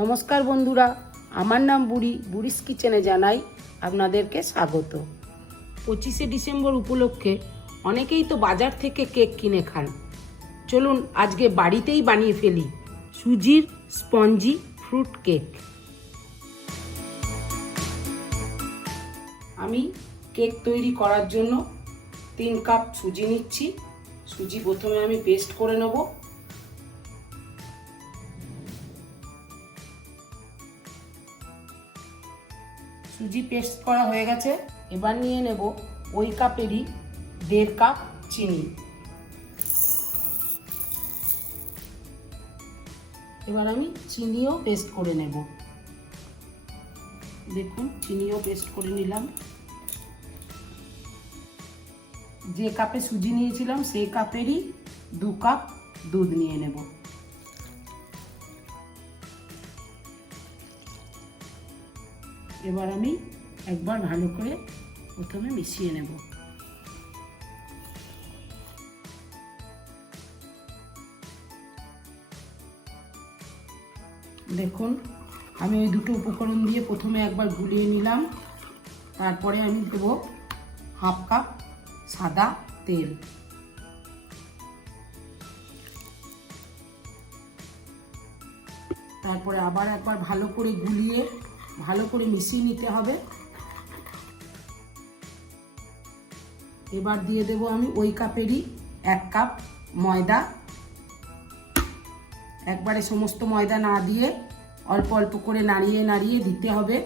নমস্কার বন্ধুরা, আমার নাম বুড়ি, বুড়িস কিচেনে জানাই আপনাদেরকে স্বাগত। পঁচিশে ডিসেম্বর উপলক্ষে অনেকেই তো বাজার থেকে কেক কিনে খান। চলুন, আজকে বাড়িতেই বানিয়ে ফেলি সুজির স্পঞ্জি ফ্রুট কেক। আমি কেক তৈরি করার জন্য তিন কাপ সুজি নিচ্ছি। সুজি প্রথমে আমি পেস্ট করে নেব। সুজি পেস্ট করা হয়ে গেছে। এবার নিয়ে নেব ওই কাপেরই দেড় কাপ চিনি। এবার আমি চিনিও পেস্ট করে নেব। দেখুন, চিনিও পেস্ট করে নিলাম। যে কাপে সুজি নিয়েছিলাম, সেই কাপেরই দু কাপ দুধ নিয়ে নেব। এবার আমি একবার ভালো করে প্রথমে মিশিয়ে নেব। দেখুন, আমি ওই দুটো উপকরণ দিয়ে প্রথমে একবার গুলিয়ে নিলাম। তারপরে আমি দেবো হাফ কাপ সাদা তেল। তারপরে আবার একবার ভালো করে গুলিয়ে ভালো করে মিশিয়ে নিতে হবে। এবার দিয়ে দেব আমি ওই কাপেরই এক কাপ ময়দা। একবারে সমস্ত ময়দা না দিয়ে অল্প অল্প করে নাড়িয়ে নাড়িয়ে দিতে হবে।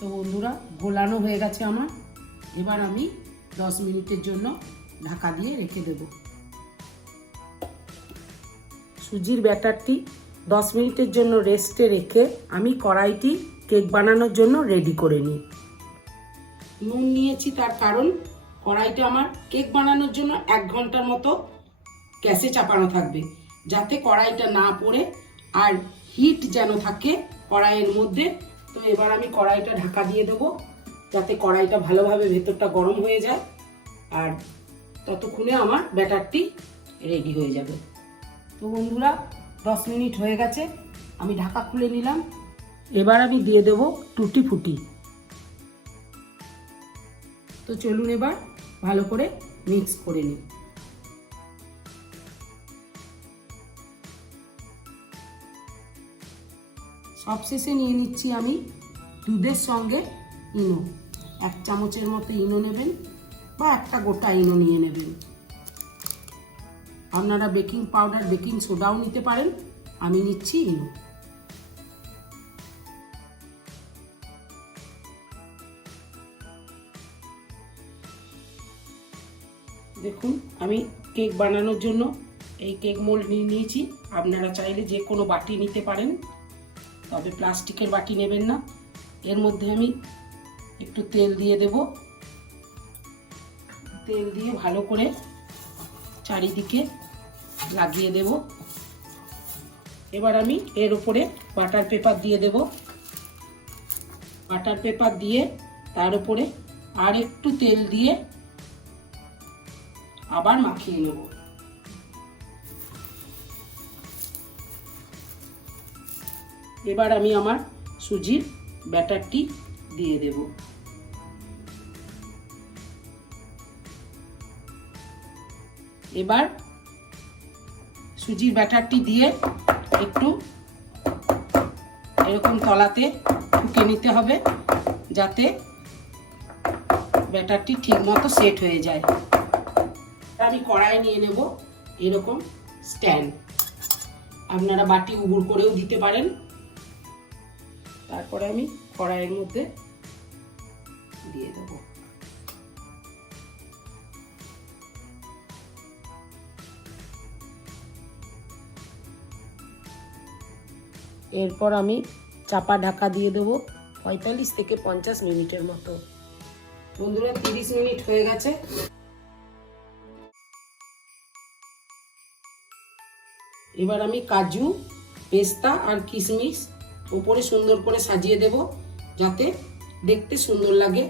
তো বন্ধুরা গোলানো হয়ে গেছে আমার। এবার আমি দশ মিনিটের জন্য ঢাকা দিয়ে রেখে দেব। সুজির ব্যাটারটি দশ মিনিটের জন্য রেস্টে রেখে আমি কড়াইটি কেক বানানোর জন্য রেডি করে নিই। নুন নিয়েছি তার কারণ কড়াইটা আমার কেক বানানোর জন্য এক ঘণ্টার মতো গ্যাসে চাপানো থাকবে, যাতে কড়াইটা না পড়ে আর হিট যেন থাকে কড়াইয়ের মধ্যে। তো এবার আমি কড়াইটা ঢাকা দিয়ে দেবো, যাতে কড়াইটা ভালোভাবে ভেতরটা গরম হয়ে যায়। আর ততক্ষণে আমার ব্যাটারটি রেডি হয়ে যাবে। তো বন্ধুরা, দশ মিনিট হয়ে গেছে, আমি ঢাকা খুলে নিলাম। এবার আমি দিয়ে দেবো টুটি ফুটি। তো চলুন এবার ভালো করে মিক্স করে নিই। সবশেষে নিয়ে নিচ্ছি আমি দুধের সঙ্গে ইনো। এক চামচের মতো ইনো নেবেন বা একটা গোটা ইনো নিয়ে নেবেন। আপনারা বেকিং পাউডার, বেকিং সোডাও নিতে পারেন। আমি নিচ্ছি ইনো। দেখুন, আমি কেক বানানোর জন্য এই কেক মোল্ড নিয়ে নিয়েছি। আপনারা চাইলে যে কোনো বাটি নিতে পারেন। তবে প্লাস্টিকের বাটি নেবেন না। এর মধ্যে আমি একটু তেল দিয়ে দেব। তেল দিয়ে ভালো করে চারিদিকে লাগিয়ে দেব। এবার আমি এর উপরে বাটার পেপার দিয়ে দেব। বাটার পেপার দিয়ে তার উপরে আর একটু তেল দিয়ে আবার মাখিয়ে নেব। এবার আমি আমার সুজির ব্যাটারটি দিয়ে দেব। এবার সুজির ব্যাটারটি দিয়ে একটু এরকম তলাতে ঠুকে নিতে হবে যাতে ব্যাটারটি ঠিক মতো সেট হয়ে যায়। আমি কড়াই নিয়ে নেব এরকম স্ট্যান্ড। আপনারা বাটি উবুর করেও দিতে পারেন। তারপরে আমি কড়াইয়ের মধ্যে দিয়ে দেবো। এরপর আমি চাপা ঢাকা দিয়ে দেবো পঁয়তাল্লিশ থেকে পঞ্চাশ মিনিটের মতো। বন্ধুরা, তিরিশ মিনিট হয়ে গেছে। এবার আমি কাজু, পেস্তা আর কিশমিশ ওপরে সুন্দর করে সাজিয়ে দেব যাতে দেখতে সুন্দর লাগে।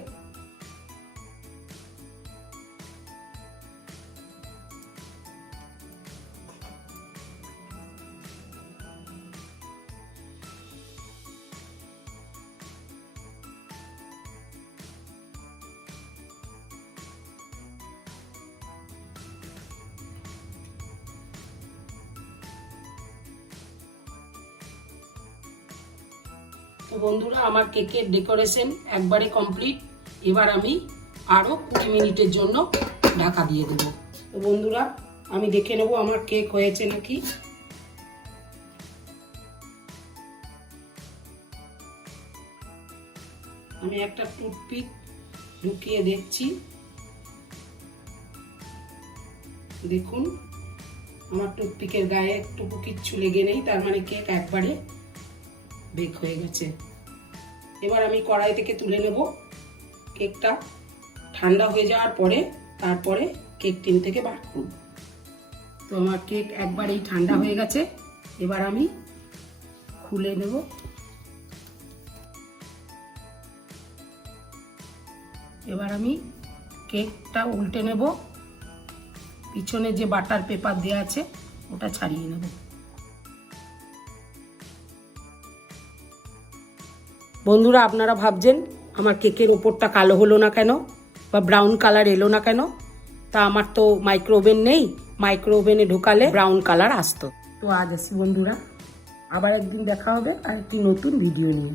তো বন্ধুরা, আমার কেকের ডেকোরেশন একবারে কমপ্লিট। এবার আমি আরও কুড়ি মিনিটের জন্য ঢাকা দিয়ে দেবো। তো বন্ধুরা, আমি দেখে নেব আমার কেক হয়েছে নাকি। আমি একটা টুথপিক ঢুকিয়ে দেখছি। দেখুন, আমার টুথপিকের গায়ে একটুকু কিচ্ছু লেগে নেই, তার মানে কেক একবারে বেক হয়ে গেছে। এবার আমি কড়াই থেকে তুলে নেব। কেকটা ঠান্ডা হয়ে যাওয়ার পরে তারপরে কেক টিন থেকে বার করব। তো আমার কেক একবারেই ঠান্ডা হয়ে গেছে। এবার আমি খুলে নেব। এবার আমি কেকটা উল্টে নেব। পিছনে যে বাটার পেপার দেওয়া আছে, ওটা ছাড়িয়ে নেব। বন্ধুরা, আপনারা ভাবছেন আমার কেকের ওপরটা কালো হলো না কেন? বা ব্রাউন কালার এলো না কেন? তা আমার তো মাইক্রো ওভেন নেই। মাইক্রো ওভেনে ঢোকালে ব্রাউন কালার আসতো। তো আজ আসি বন্ধুরা। আবার একদিন দেখা হবে আর একটি নতুন ভিডিও নিয়ে।